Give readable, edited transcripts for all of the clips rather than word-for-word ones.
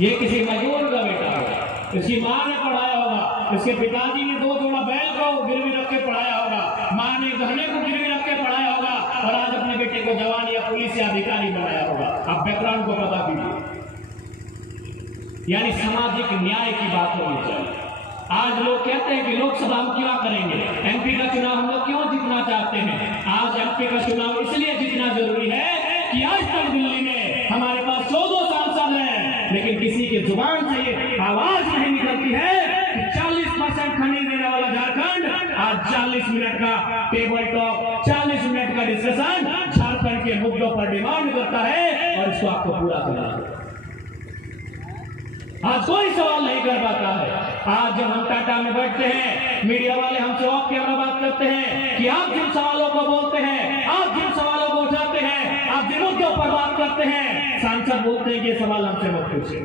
ये किसी मजदूर का बेटा होगा, इसकी माँ ने पढ़ाया होगा, इसके पिताजी ने 2 जोड़ा बैल को गिरवी रख के पढ़ाया होगा, माँ ने गहने को गिरवी रख के पढ़ाया होगा और आज अपने बेटे को जवान या पुलिस या अधिकारी बनाया होगा। आप बैकग्राउंड को पता कीजिए। यानी सामाजिक न्याय की बात होनी चाहिए। आज लोग कहते हैं कि लोकसभा हम क्यों करेंगे, एमपी का चुनाव हम लोग क्यों जीतना चाहते हैं। आज एमपी का चुनाव इसलिए जीतना जरूरी है कि आज तक दिल्ली में हमारे पास 14 सांसद हैं, लेकिन किसी के जुबान से ये आवाज नहीं निकलती है कि 40% खनिज देने वाला झारखंड आज 40 मिनट का टेबल टॉक, 40 मिनट का डिस्कशन झारखंड के मुद्दों पर डिमांड करता है और इसको आपको पूरा करना है। आज कोई सवाल नहीं कर पाता है। आज जब हम टाटा में बैठते हैं, मीडिया वाले हमसे ऑफ कैमरा बात करते हैं कि आप जिन सवालों को बोलते हैं, आप जिन सवालों को उठाते हैं, आप जिन मुद्दों पर बात करते हैं, सांसद बोलते हैं कि ये सवाल हमसे मत पूछिए,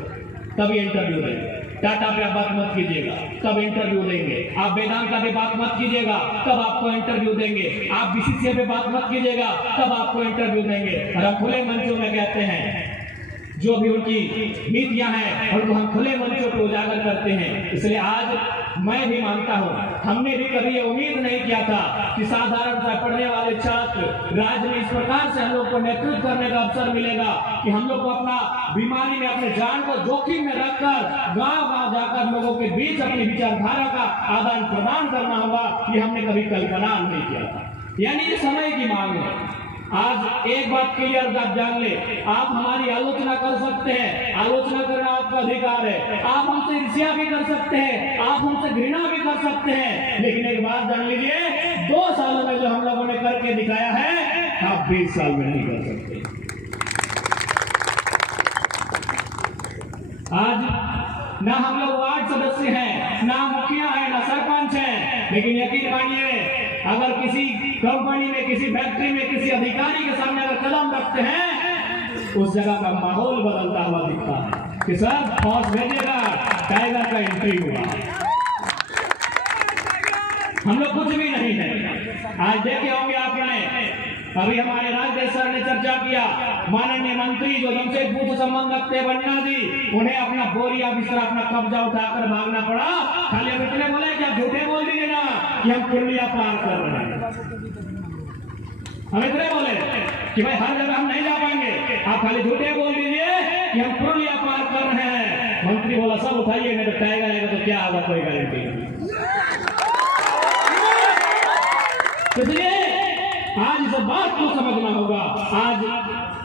तभी इंटरव्यू देंगे। टाटा पे आप बात मत कीजिएगा, तब इंटरव्यू देंगे। आप वेदांता पे बात मत कीजिएगा, तब आपको इंटरव्यू देंगे। आप बीसीसीआई पे बात मत कीजिएगा, तब आपको इंटरव्यू देंगे। और हम खुले मंचों में कहते हैं, जो भी उनकी नीतियां हैं उनको हम खुले मंचों पर उजागर करते हैं। इसलिए आज मैं भी मानता हूं, हमने भी कभी ये उम्मीद नहीं किया था कि साधारण सा पढ़ने वाले छात्र राज्य में इस प्रकार से हम लोग को नेतृत्व करने का अवसर मिलेगा कि हम लोग को अपना बीमारी में अपने जान को जोखिम में रखकर गांव-गांव जाकर लोगों के बीच अपनी विचारधारा का आदान प्रदान करना होगा। ये हमने कभी कल्पना नहीं किया था। यानी ये समय की मांग है। आज एक बात क्लियर आप जान ले, आप हमारी आलोचना कर सकते हैं, आलोचना करना आपका अधिकार है। आप हमसे ईर्ष्या भी कर सकते हैं, आप हमसे घृणा भी कर सकते हैं, लेकिन एक बात जान लीजिए, 2 सालों में जो हम लोगों ने करके दिखाया है, आप 20 साल में नहीं कर सकते। आज ना हम लोग वार्ड सदस्य हैं, ना मुखिया है, ना सरपंच है, लेकिन यकीन मानिए, अगर किसी कंपनी में, किसी फैक्ट्री में, किसी अधिकारी के सामने अगर कदम रखते हैं, उस जगह का माहौल बदलता हुआ दिखता है कि सर फौज भेजेगा, टाइगर का एंट्री हुआ। हम लोग कुछ भी नहीं है। आज देखे होंगे आपने, अभी हमारे राजदेव सर ने चर्चा किया, माननीय मंत्री जो जमशेदपुर से संबंध रखते हैं बन्ना जी, उन्हें अपना बोरिया बिस्तर, अपना कब्जा उठाकर भागना पड़ा। खाली हम इतने बोले कि आप झूठे बोल दीजिए ना कि हम पुरलिया पार कर रहे हैं। हम इतने बोले कि भाई हर जगह हम नहीं जा पाएंगे, आप खाली झूठे बोल दीजिए कि हम पुरलिया पार कर रहे हैं। मंत्री बोला सब उठाइए, नहीं तो टाइगर आएगा तो क्या होगा, कोई गारंटी नहीं। इसलिए आज इस बात को समझना होगा। आज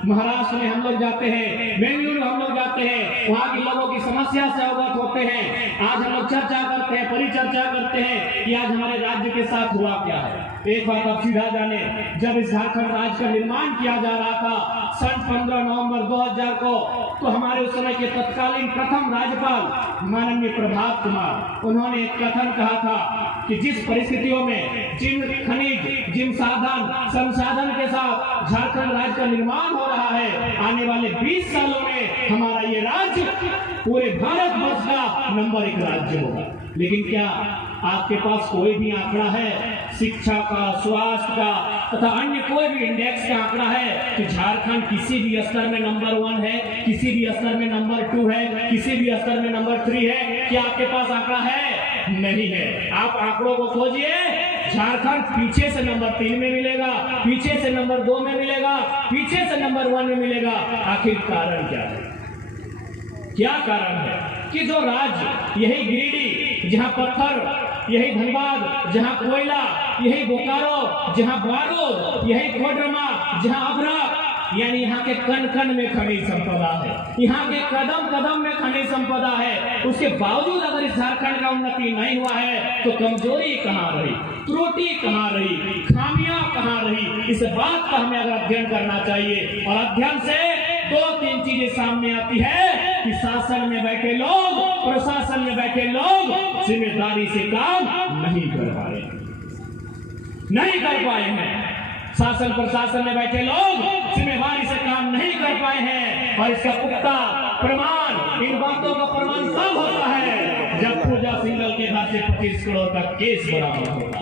महाराष्ट्र में हम लोग जाते हैं, बेंगलुरु हम लोग जाते हैं, वहां के लोगों की समस्या से अवगत होते हैं। आज हम लोग चर्चा करते हैं, परिचर्चा करते हैं कि आज हमारे राज्य के साथ हुआ क्या है। एक बात आप सीधा जाने, जब इस झारखंड राज्य का निर्माण किया जा रहा था सन 15 नवंबर 2000 को, तो हमारे उस समय के तत्कालीन प्रथम राज्यपाल माननीय प्रभात कुमार, उन्होंने एक कथन कहा था कि जिस परिस्थितियों में, जिन खनिज, जिन संसाधन के साथ झारखंड राज्य का निर्माण हो रहा है, आने वाले 20 सालों में हमारा ये राज्य पूरे भारत वर्ष का नंबर 1 राज्य होगा। लेकिन क्या आपके पास कोई भी आंकड़ा है, शिक्षा का, स्वास्थ्य का तथा अन्य कोई भी इंडेक्स का आंकड़ा है कि झारखंड किसी भी स्तर में नंबर 1 है, किसी भी स्तर में नंबर 2 है, किसी भी स्तर में नंबर 3 है? क्या आपके पास आंकड़ा है? नहीं है। आप आंकड़ों को खोजिए, झारखंड पीछे से नंबर 3 में मिलेगा, पीछे से नंबर 2 में मिलेगा, पीछे से नंबर 1 में मिलेगा। आखिर कारण क्या है? क्या कारण है कि जो राज्य, यही गिरिडीह जहां पत्थर, यही धनबाद जहां कोयला, यही बोकारो जहां बारूद, यही कोडरमा जहां अभ्रक, यानी यहाँ के कण कण में खनिज संपदा है, यहाँ के कदम कदम में खनिज संपदा है, उसके बावजूद अगर इस झारखंड का उन्नति नहीं हुआ है तो कमजोरी कहाँ रही, त्रुटि कहाँ रही, खामियां कहाँ रही? इस बात का हमें अगर अध्ययन करना चाहिए। और अध्ययन से 2-3 चीजें सामने आती है कि शासन में बैठे लोग, प्रशासन में बैठे लोग जिम्मेदारी से काम नहीं कर पाए हैं। शासन प्रशासन में बैठे लोग जिम्मेदारी से काम नहीं कर पाए हैं। और इसका पुख्ता प्रमाण, इन बातों का प्रमाण तब होता है जब पूजा सिंघल के घर से 25 करोड़ का केस बरामद होगा।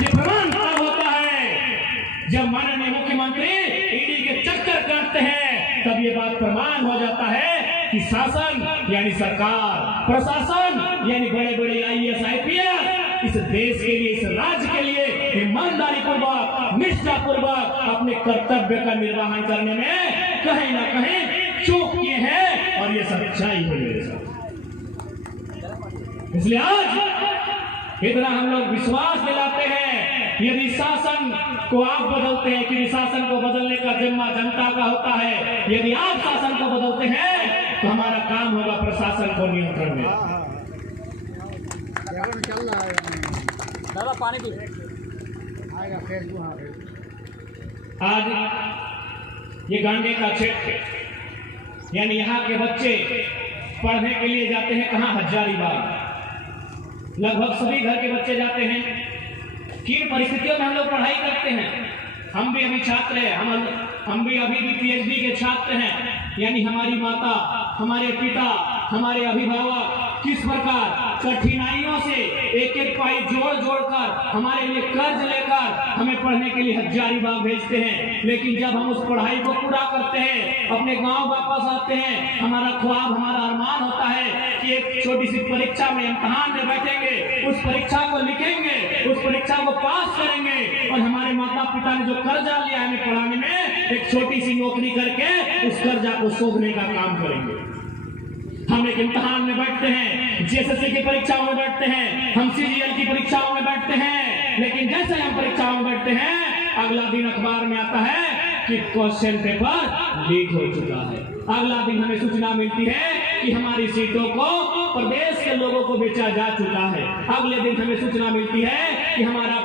ये प्रमाण तब होता है जब माननीय मुख्यमंत्री ईडी के चक्कर काटते हैं, तब ये बात प्रमाण हो जाता है कि शासन यानी सरकार, प्रशासन यानी बड़े बड़े IAS IPS इस देश के लिए, इस राज्य के लिए ईमानदारी पूर्वक, निष्ठा पूर्वक अपने कर्तव्य का निर्वहन करने में कहीं ना कहीं चूक किए हैं, और ये सच्चाई है मेरे साथ। इसलिए आज इतना हम लोग विश्वास दिलाते हैं, यदि शासन को आप बदलते हैं, कि शासन को बदलने का जिम्मा जनता का होता है, यदि आप शासन को बदलते हैं तो हमारा काम होगा प्रशासन को नियंत्रण में। पानी भी आज ये गांधी का क्षेत्र यानी यहाँ के बच्चे पढ़ने के लिए जाते हैं कहाँ? हजारीबाग। लगभग सभी घर के बच्चे जाते हैं। किन परिस्थितियों में हम लोग पढ़ाई करते हैं? हम भी अभी छात्र हैं, हम भी अभी भी PhD के छात्र हैं। यानी हमारी माता, हमारे पिता, हमारे अभिभावक किस प्रकार कठिनाइयों से एक एक पाई जोड़ जोड़कर हमारे लिए कर्ज लेकर हमें पढ़ने के लिए हजारीबाग भेजते हैं। लेकिन जब हम उस पढ़ाई को पूरा करते हैं, अपने गांव वापस आते हैं, हमारा ख्वाब, हमारा अरमान होता है कि एक छोटी सी परीक्षा में, इम्तिहान में बैठेंगे, उस परीक्षा को लिखेंगे, उस परीक्षा को पास करेंगे, और हमारे माता पिता ने जो कर्जा लिया है हमें पढ़ाने में, एक छोटी सी नौकरी करके उस कर्जा को शोधने का काम करेंगे। हम एक इम्तिहान में बैठते हैं, JSSC की परीक्षाओं में बैठते हैं, हम CGL की परीक्षाओं में बैठते हैं, लेकिन जैसे हम परीक्षाओं में बैठते हैं, अगला दिन अखबार में आता है कि क्वेश्चन पेपर लीक हो चुका है। अगला दिन हमें सूचना मिलती है कि हमारी सीटों को प्रदेश के लोगों को बेचा जा चुका है। अगले दिन हमें सूचना मिलती है कि हमारा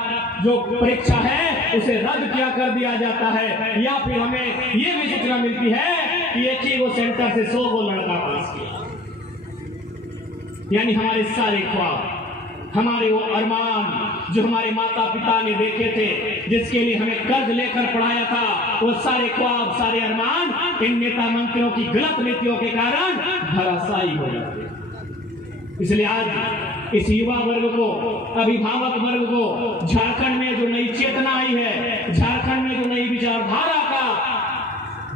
जो परीक्षा है उसे रद्द किया कर दिया जाता है, या फिर हमें ये भी सूचना मिलती है कि एक ही वो सेंटर से 100 को लड़का पास किया। यानी हमारे सारे ख्वाब, हमारे वो अरमान जो हमारे माता पिता ने देखे थे, जिसके लिए हमें कर्ज लेकर पढ़ाया था, वो सारे ख्वाब, सारे अरमान इन नेता मंत्रियों की गलत नीतियों के कारण धराशायी हो जाते हैं। इसलिए आज इस युवा वर्ग को, अभिभावक वर्ग को, झारखंड में जो नई चेतना आई है, झारखंड में जो नई विचारधारा का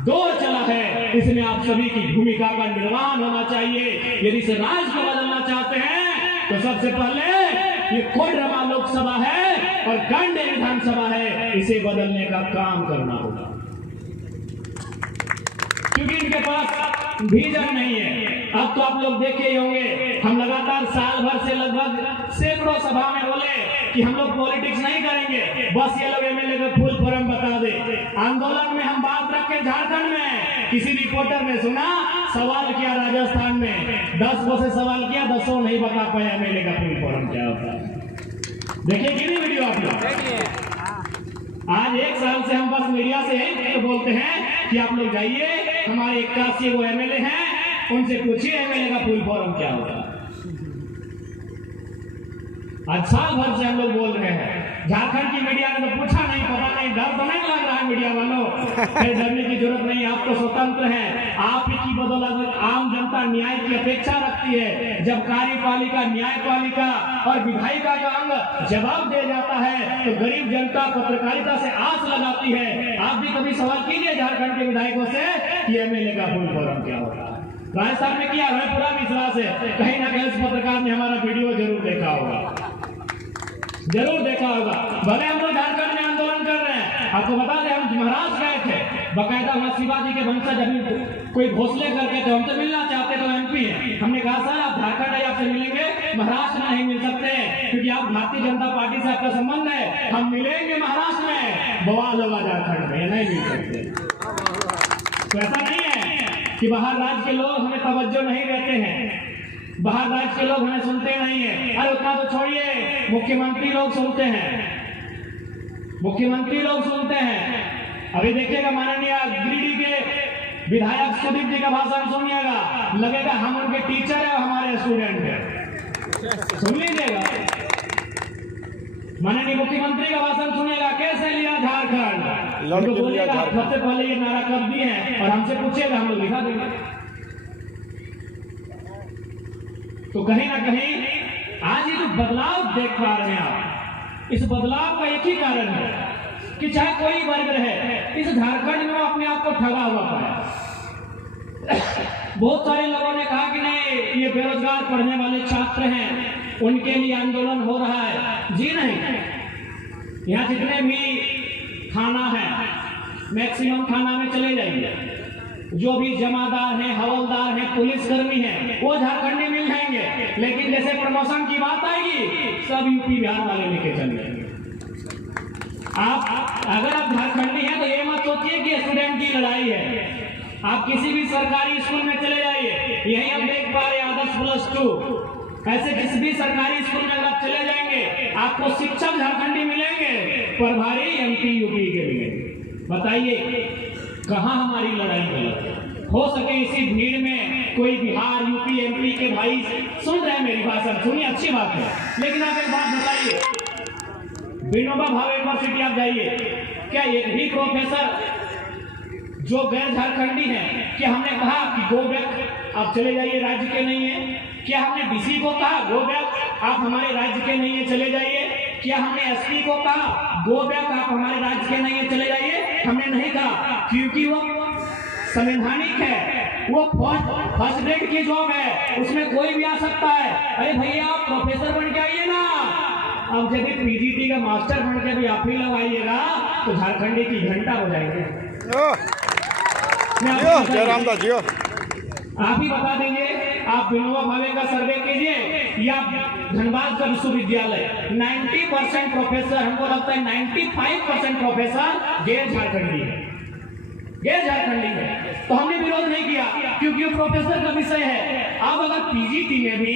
दौर चला है, इसमें आप सभी की भूमिका का निर्वहन होना चाहिए। यदि इस राज्य को बदलना चाहते हैं तो सबसे पहले ये कोडरमा लोकसभा है और गांधी विधानसभा है, इसे बदलने का काम करना होगा, क्योंकि इनके पास विजन नहीं है। अब तो आप लोग देखे ही होंगे, हम लगातार साल भर से लगभग सैकड़ों सभा में बोले कि हम लोग पॉलिटिक्स नहीं करेंगे, बस ये लोग MLA का फुल फॉर्म बता दे। आंदोलन में हम बात रखे झारखंड में, किसी रिपोर्टर ने सुना, सवाल किया राजस्थान में, 10 को से सवाल किया, 10 नहीं बता पाया MLA का फुल फॉर्म क्या होता है। देखिए कि नहीं वीडियो आप लोग? आज 1 साल से हम बस मीडिया से यही बोलते हैं कि आप लोग जाइए, हमारे 81 वो MLA हैं, उनसे पूछिए MLA का फुल फॉर्म क्या होता है। आज साल भर से हम लोग बोल रहे हैं, झारखंड की मीडिया ने तो पूछा नहीं, पता नहीं, डर तो नहीं लग रहा है मीडिया वालों? डरने की जरूरत नहीं, आप तो स्वतंत्र हैं, आप ही की बदौलत आम जनता न्याय की अपेक्षा रखती है। जब कार्यपालिका, न्यायपालिका और विधायिका का अंग जवाब दे जाता है तो गरीब जनता पत्रकारिता से आस लगाती है। आप भी कभी सवाल कीजिए झारखंड के विधायकों से कि MLA का फुल फॉर्म क्या होता है। राजस्थान में किया है पूरा विश्वास है, कहीं ना कहीं इस पत्रकार ने हमारा वीडियो जरूर देखा होगा, जरूर देखा होगा। भले हम लोग झारखंड में आंदोलन कर रहे हैं, आपको बता दें हम महाराष्ट्र गए थे, बकायदा वहाँ शिवाजी के वंशज अभी कोई घोषले करके तो हमसे मिलना चाहते तो MP है। हमने कहा सर आप झारखंड है, आपसे मिलेंगे, महाराष्ट्र में नहीं मिल सकते क्योंकि आप भारतीय जनता पार्टी से आपका संबंध है, हम मिलेंगे महाराष्ट्र में, बवाल होगा झारखंड में, नहीं मिल सकते। तो ऐसा नहीं है कि बाहर राज्य के लोग हमें तवज्जो नहीं देते हैं, बाहर राज्य के लोग हमें सुनते नहीं है। अरे उतना तो छोड़िए, मुख्यमंत्री लोग सुनते हैं, मुख्यमंत्री लोग सुनते हैं। अभी देखिएगा माननीय गिरिडीह के विधायक सुदीप जी का भाषण सुनिएगा, लगेगा हम उनके टीचर है और हमारे स्टूडेंट है। सुन लीजिएगा, माननीय मुख्यमंत्री का भाषण सुनिएगा, कैसे लिया झारखंड, तो बोलिएगा सबसे पहले ये नारा कब दिए हैं और हमसे पूछेगा, हम लोग लिखा देंगे। तो कहीं ना कहीं आज ये जो बदलाव देख पा रहे हैं आप, इस बदलाव का एक ही कारण है कि चाहे कोई वर्ग रहे, इस झारखंड में वो अपने आप को ठगा हुआ पाया। बहुत सारे लोगों ने कहा कि नहीं, ये बेरोजगार पढ़ने वाले छात्र हैं, उनके लिए आंदोलन हो रहा है। जी नहीं, यहाँ जितने भी थाना है, मैक्सिमम थाना में चले जाइए, जो भी जमादार हैं, हवलदार हैं, पुलिसकर्मी हैं, वो झारखंडी मिल जाएंगे। लेकिन जैसे प्रमोशन की बात आएगी, सब यूपी बिहार वाले लेके चल जाएंगे। आप अगर आप झारखंडी हैं तो ये मत सोचिए कि स्टूडेंट की लड़ाई है। आप किसी भी सरकारी स्कूल में चले जाइए, यही हम देख पा रहे हैं, आदर्श +2, ऐसे किसी भी सरकारी स्कूल में अगर आप चले जाएंगे, आपको शिक्षक झारखंडी मिलेंगे, प्रभारी MP यूपी के मिलेंगे। बताइए कहाँ हमारी लड़ाई है? हो सके इसी भीड़ में कोई बिहार, यूपी, MP के भाई सुन रहे हैं मेरी भाषा, सुनिए, अच्छी बात है। लेकिन आप एक बात बताइए, विनोबा भावे यूनिवर्सिटी आप जाइए, क्या एक भी प्रोफेसर जो गैर झारखंडी है, क्या हमने कहा कि गो बैक, आप चले जाइए, राज्य के नहीं है? क्या हमने DC को कहा गो बैक, आप हमारे राज्य के नहीं है, चले जाइए? क्या हमने SP को कहा गो बैक, आप हमारे राज्य के नहीं है, चले जाइए? हमने नहीं कहा, क्योंकि वो संवैधानिक है, वो फर्स्ट ग्रेड की जॉब है, उसमें कोई भी आ सकता है। अरे भैया, आप प्रोफेसर बन के आइए ना। अब यदि PGT का मास्टर बन के भी आप ही लोग आइएगा तो झारखंडी की घंटा हो जाएगी। आप ही बता देंगे, आप विनोबा भावे का सर्वे कीजिए या धनबाद का विश्वविद्यालय, 90% प्रोफेसर, हमको लगता है 95% प्रोफेसर गैर झारखंडी है, गैर झारखंडी है। तो हमने विरोध नहीं किया क्योंकि वो प्रोफेसर का विषय है। अब अगर PGT में भी,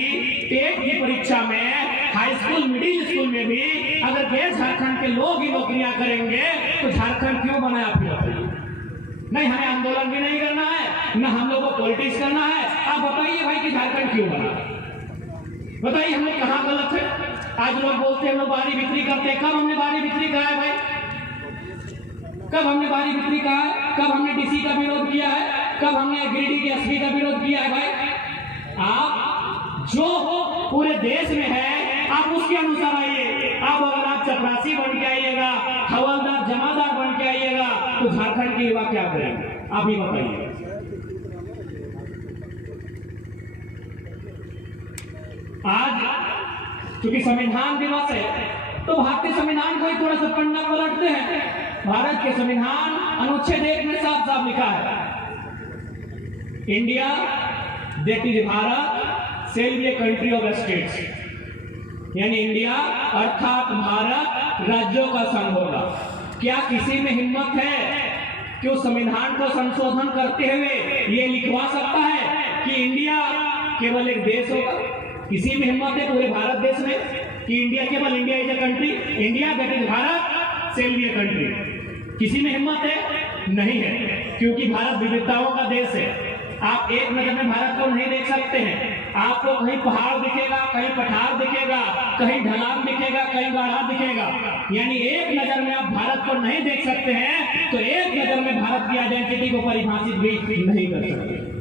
टेट की परीक्षा में, हाई स्कूल, मिडिल स्कूल में भी अगर गैर झारखंड के लोग ही नौकरियां करेंगे तो झारखंड क्यों बनाया? फिर बताइए। नहीं, हमें आंदोलन भी नहीं करना है, न हम लोगों को पॉलिटिक्स करना है। आप बताइए भाई कि झारखंड क्यों बना? बताइए हम लोग कहाँ गलत है? आज लोग बोलते हैं हम लोग बारी बिक्री करते हैं। कब हमने बारी बिक्री कहा है भाई? कब हमने बारी बिक्री कहा है? कब हमने DC का विरोध किया है? कब हमने गिरिडीह के SP का विरोध किया है? भाई, आप जो पूरे देश में है आप उसके अनुसार आइए। अब अगर आप चपरासी बन के आइएगा, हवलदार, जमादार बन के आइएगा तो झारखंड के युवा क्या करेंगे? आप ही बताइए। आज चूंकि संविधान दिवस है तो भारतीय संविधान को ही थोड़ा सा पन्ना पलटते हैं। भारत के संविधान अनुच्छेद 1 में साफ साफ लिखा है, India that is Bharat shall be a country of states, यानी इंडिया अर्थात भारत राज्यों का संघ होगा। क्या किसी में हिम्मत है कि उस संविधान को संशोधन करते हुए ये लिखवा सकता है कि इंडिया केवल एक देश होगा? किसी में हिम्मत है पूरे भारत देश में कि इंडिया केवल, India is a country, India that is Bharat shall be a country? किसी में हिम्मत है? नहीं है, क्योंकि भारत विविधताओं का देश है। आप एक नजर में भारत को नहीं देख सकते हैं। आपको कहीं पहाड़ दिखेगा, कहीं पठार दिखेगा, कहीं ढलान दिखेगा, कहीं गाढ़ा दिखेगा, यानी एक नजर में आप भारत को नहीं देख सकते हैं, तो एक नजर में भारत की आइडेंटिटी को परिभाषित भी नहीं कर सकते।